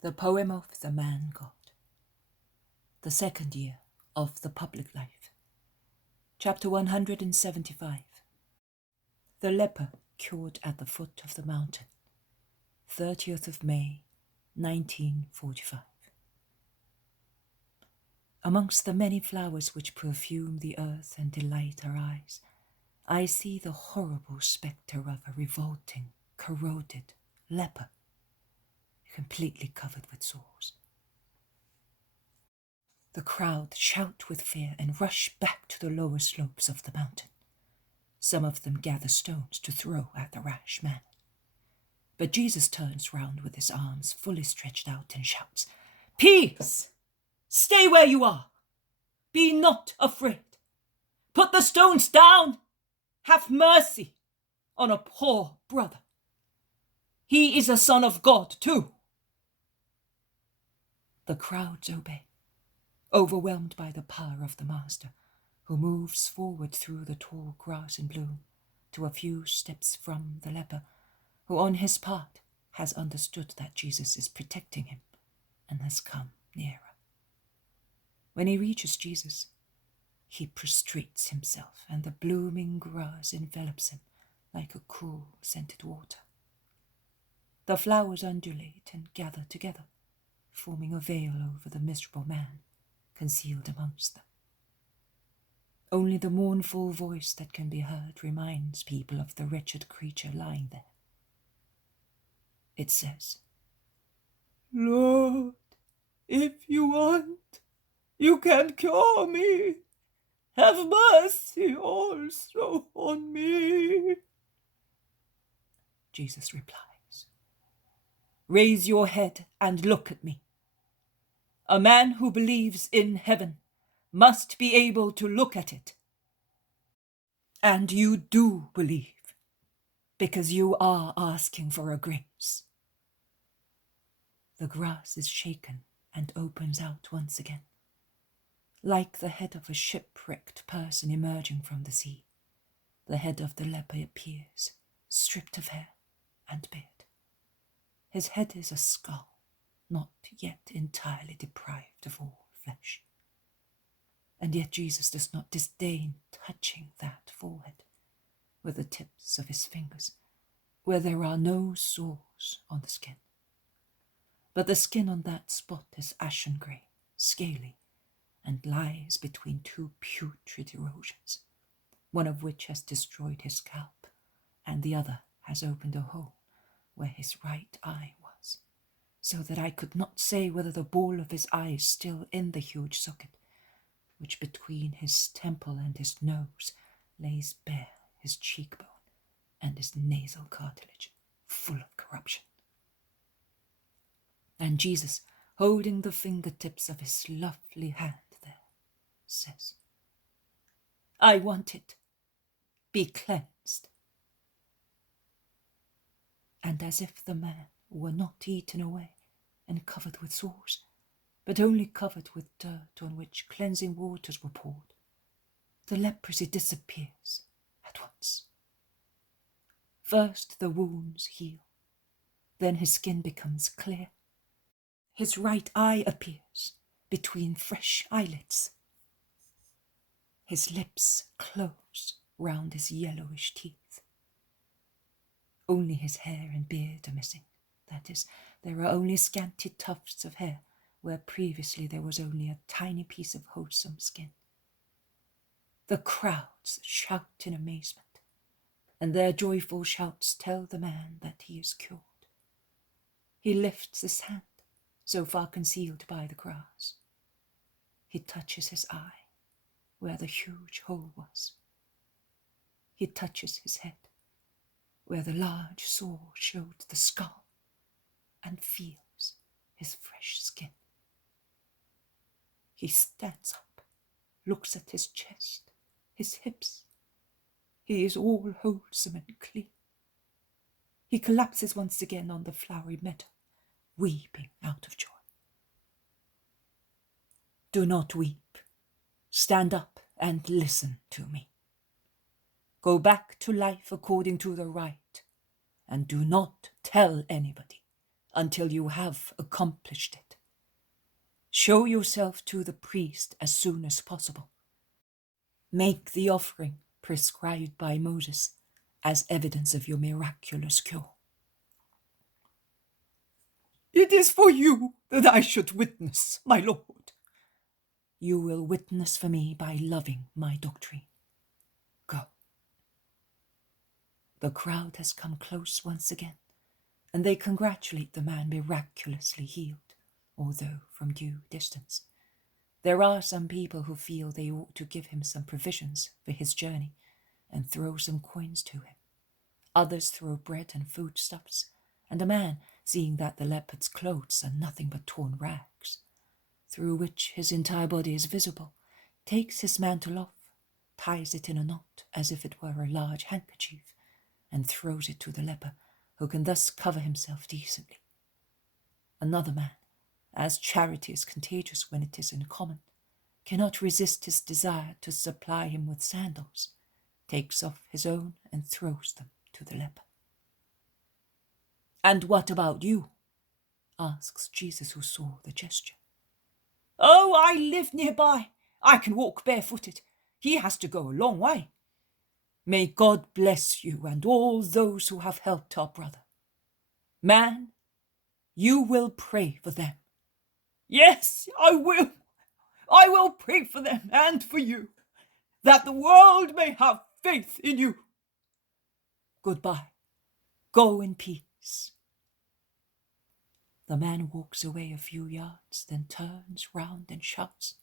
The poem of the man God. The second year of the public life. Chapter 175. The leper cured at the foot of the mountain. 30th of May, 1945. Amongst the many flowers which perfume the earth and delight our eyes, I see the horrible spectre of a revolting, corroded leper, completely covered with sores. The crowd shout with fear and rush back to the lower slopes of the mountain. Some of them gather stones to throw at the rash man. But Jesus turns round with his arms fully stretched out and shouts, "Peace! Stay where you are! Be not afraid! Put the stones down! Have mercy on a poor brother! He is a son of God too!" The crowds obey, overwhelmed by the power of the Master, who moves forward through the tall grass in bloom to a few steps from the leper, who on his part has understood that Jesus is protecting him and has come nearer. When he reaches Jesus, he prostrates himself, and the blooming grass envelops him like a cool, scented water. The flowers undulate and gather together, forming a veil over the miserable man concealed amongst them. Only the mournful voice that can be heard reminds people of the wretched creature lying there. It says, "Lord, if you want, you can cure me. Have mercy also on me." Jesus replies, "Raise your head and look at me. A man who believes in heaven must be able to look at it. And you do believe, because you are asking for a grace." The grass is shaken and opens out once again, like the head of a shipwrecked person emerging from the sea. The head of the leper appears, stripped of hair and beard. His head is a skull, not yet entirely deprived of all flesh. And yet Jesus does not disdain touching that forehead with the tips of his fingers, where there are no sores on the skin. But the skin on that spot is ashen grey, scaly, and lies between two putrid erosions, one of which has destroyed his scalp, and the other has opened a hole where his right eye was, so that I could not say whether the ball of his eye is still in the huge socket, which between his temple and his nose lays bare his cheekbone and his nasal cartilage, full of corruption. And Jesus, holding the fingertips of his lovely hand there, says, "I want it. Be cleansed." And as if the man were not eaten away and covered with sores, but only covered with dirt on which cleansing waters were poured, the leprosy disappears at once. First the wounds heal, then his skin becomes clear. His right eye appears between fresh eyelids. His lips close round his yellowish teeth. Only his hair and beard are missing. That is, there are only scanty tufts of hair, where previously there was only a tiny piece of wholesome skin. The crowds shout in amazement, and their joyful shouts tell the man that he is cured. He lifts his hand, so far concealed by the grass. He touches his eye, where the huge hole was. He touches his head, where the large sore showed the skull, and feels his fresh skin. He stands up, looks at his chest, his hips. He is all wholesome and clean. He collapses once again on the flowery meadow, weeping out of joy. Do not weep. Stand up and listen to me. Go back to life according to the right, and do not tell anybody until you have accomplished it. Show yourself to the priest as soon as possible. Make the offering prescribed by Moses as evidence of your miraculous cure. It is for you that I should witness, my lord. You will witness for me by loving my doctrine. Go. The crowd has come close once again, and they congratulate the man miraculously healed, although from due distance. There are some people who feel they ought to give him some provisions for his journey and throw some coins to him. Others throw bread and foodstuffs, and a man, seeing that the leopard's clothes are nothing but torn rags, through which his entire body is visible, takes his mantle off, ties it in a knot as if it were a large handkerchief, and throws it to the leper, who can thus cover himself decently. Another man, as charity is contagious when it is in common, cannot resist his desire to supply him with sandals, takes off his own and throws them to the leper. And what about you? Asks Jesus, who saw the gesture. Oh, I live nearby. I can walk barefooted. He has to go a long way. May God bless you and all those who have helped our brother. Man, you will pray for them. Yes, I will. I will pray for them and for you, that the world may have faith in you. Goodbye. Go in peace. The man walks away a few yards, then turns round and shouts,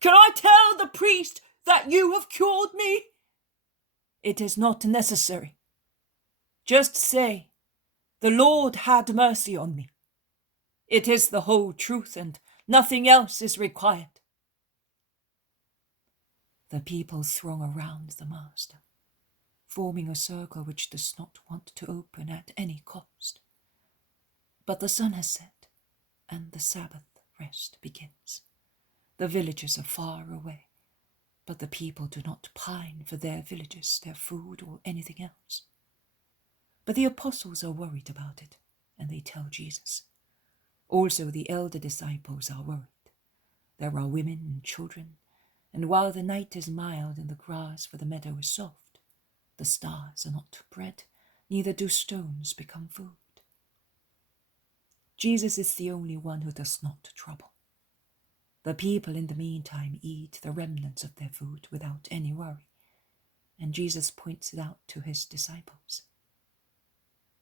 Can I tell the priest that you have cured me? It is not necessary. Just say, The Lord had mercy on me. It is the whole truth, and nothing else is required. The people throng around the master, forming a circle which does not want to open at any cost. But the sun has set, and the Sabbath rest begins. The villages are far away, but the people do not pine for their villages, their food, or anything else. But the apostles are worried about it, and they tell Jesus. Also the elder disciples are worried. There are women and children, and while the night is mild and the grass for the meadow is soft, the stars are not bread, neither do stones become food. Jesus is the only one who does not trouble. The people in the meantime eat the remnants of their food without any worry, and Jesus points it out to his disciples.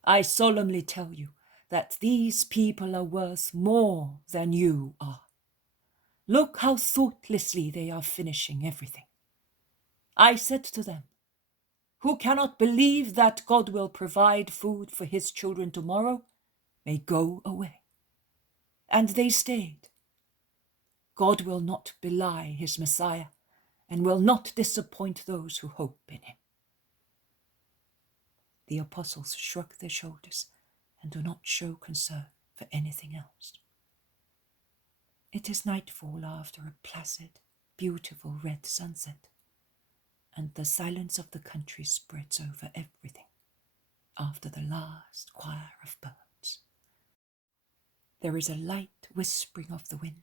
I solemnly tell you that these people are worth more than you are. Look how thoughtlessly they are finishing everything. I said to them, Who cannot believe that God will provide food for his children tomorrow may go away. And they stayed. God will not belie his Messiah and will not disappoint those who hope in him. The apostles shrug their shoulders and do not show concern for anything else. It is nightfall after a placid, beautiful red sunset, and the silence of the country spreads over everything after the last choir of birds. There is a light whispering of the wind,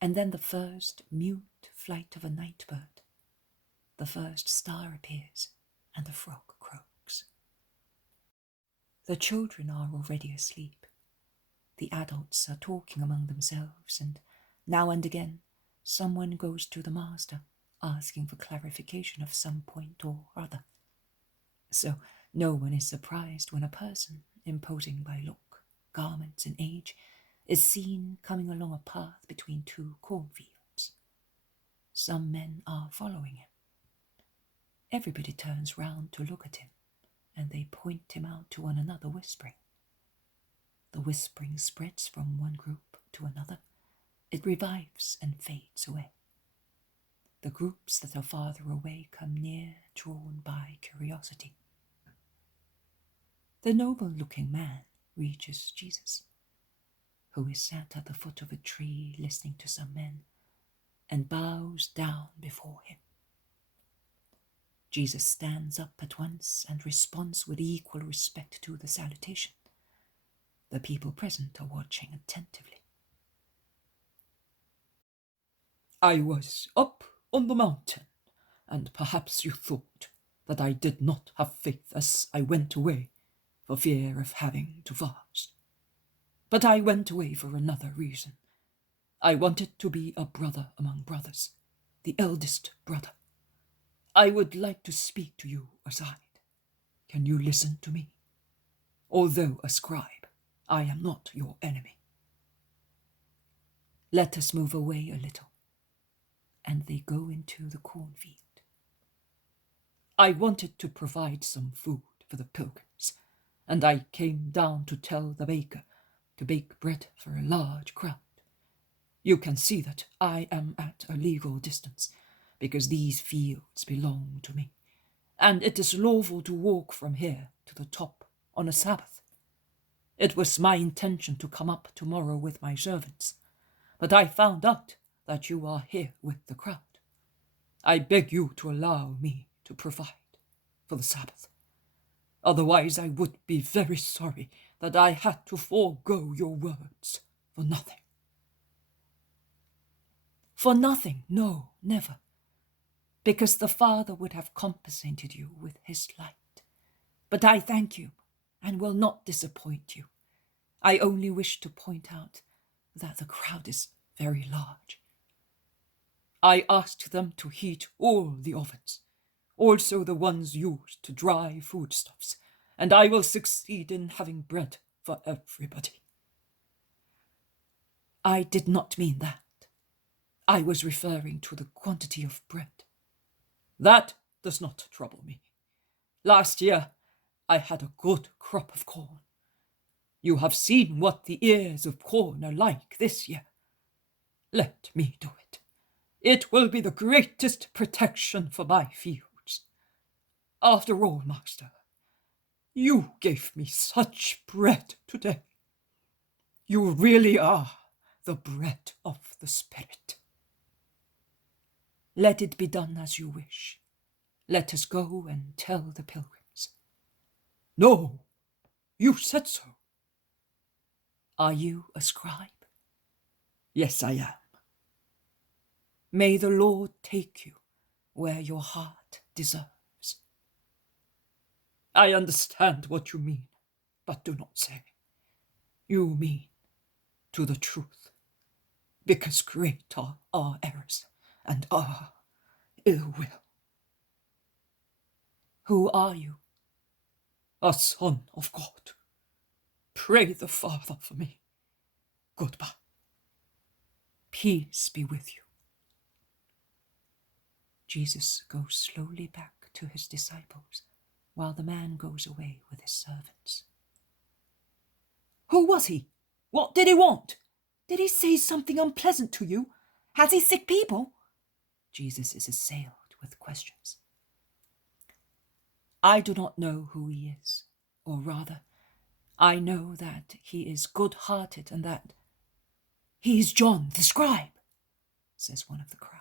and then the first mute flight of a night bird. The first star appears, and the frog croaks. The children are already asleep. The adults are talking among themselves, and now and again someone goes to the master, asking for clarification of some point or other. So no one is surprised when a person, imposing by look, garments, and age, is seen coming along a path between two cornfields. Some men are following him. Everybody turns round to look at him, and they point him out to one another, whispering. The whispering spreads from one group to another. It revives and fades away. The groups that are farther away come near, drawn by curiosity. The noble-looking man reaches Jesus, who is sat at the foot of a tree listening to some men, and bows down before him. Jesus stands up at once and responds with equal respect to the salutation. The people present are watching attentively. I was up on the mountain, and perhaps you thought that I did not have faith as I went away for fear of having to fast. But I went away for another reason. I wanted to be a brother among brothers, the eldest brother. I would like to speak to you aside. Can you listen to me? Although a scribe, I am not your enemy. Let us move away a little. And they go into the cornfield. I wanted to provide some food for the pilgrims, and I came down to tell the baker to bake bread for a large crowd. You can see that I am at a legal distance, because these fields belong to me, and it is lawful to walk from here to the top on a Sabbath. It was my intention to come up tomorrow with my servants, but I found out that you are here with the crowd. I beg you to allow me to provide for the Sabbath. Otherwise I would be very sorry that I had to forego your words for nothing. For nothing, no, never, because the Father would have compensated you with his light. But I thank you and will not disappoint you. I only wish to point out that the crowd is very large. I asked them to heat all the ovens, also the ones used to dry foodstuffs, and I will succeed in having bread for everybody. I did not mean that. I was referring to the quantity of bread. That does not trouble me. Last year I had a good crop of corn. You have seen what the ears of corn are like this year. Let me do it. It will be the greatest protection for my fields. After all, Master, you gave me such bread today. You really are the bread of the Spirit. Let it be done as you wish. Let us go and tell the pilgrims. No, you said so. Are you a scribe? Yes, I am. May the Lord take you where your heart deserves. I understand what you mean, but do not say. You mean to the truth, because great are our errors and our ill will. Who are you? A son of God. Pray the Father for me. Goodbye. Peace be with you. Jesus goes slowly back to his disciples, while the man goes away with his servants. Who was he? What did he want? Did he say something unpleasant to you? Has he sick people? Jesus is assailed with questions. I do not know who he is, or rather, I know that he is good-hearted and that he is John the scribe, says one of the crowd.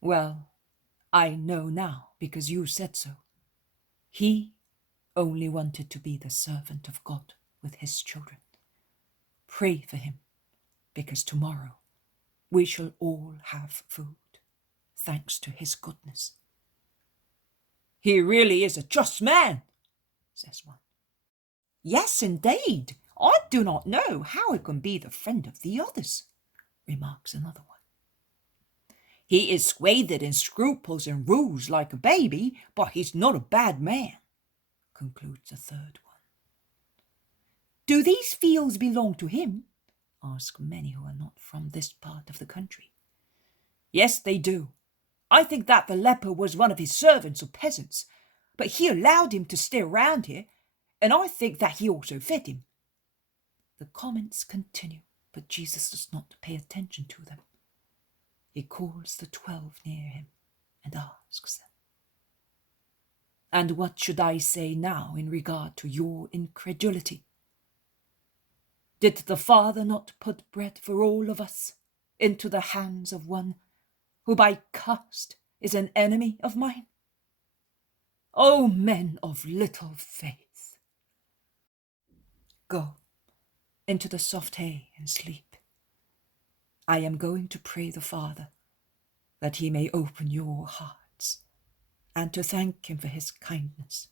Well, I know now because you said so. He only wanted to be the servant of God with his children. Pray for him, because tomorrow we shall all have food, thanks to his goodness. He really is a just man, says one. Yes, indeed. I do not know how he can be the friend of the others, remarks another one. He is swathed in scruples and rules like a baby, but he's not a bad man, concludes a third one. Do these fields belong to him? Ask many who are not from this part of the country. Yes, they do. I think that the leper was one of his servants or peasants, but he allowed him to stay around here, and I think that he also fed him. The comments continue, but Jesus does not pay attention to them. He calls the 12 near him and asks them, And what should I say now in regard to your incredulity? Did the Father not put bread for all of us into the hands of one who by caste is an enemy of mine? O men of little faith! Go into the soft hay and sleep. I am going to pray the Father that he may open your hearts and to thank him for his kindness.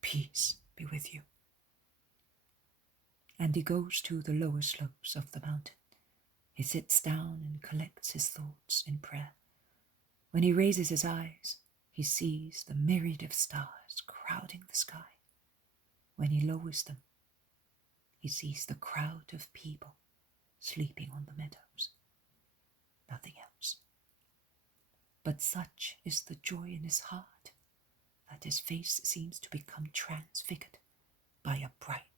Peace be with you. And he goes to the lower slopes of the mountain. He sits down and collects his thoughts in prayer. When he raises his eyes, he sees the myriad of stars crowding the sky. When he lowers them, he sees the crowd of people sleeping on the meadows. Nothing else. But such is the joy in his heart that his face seems to become transfigured by a bright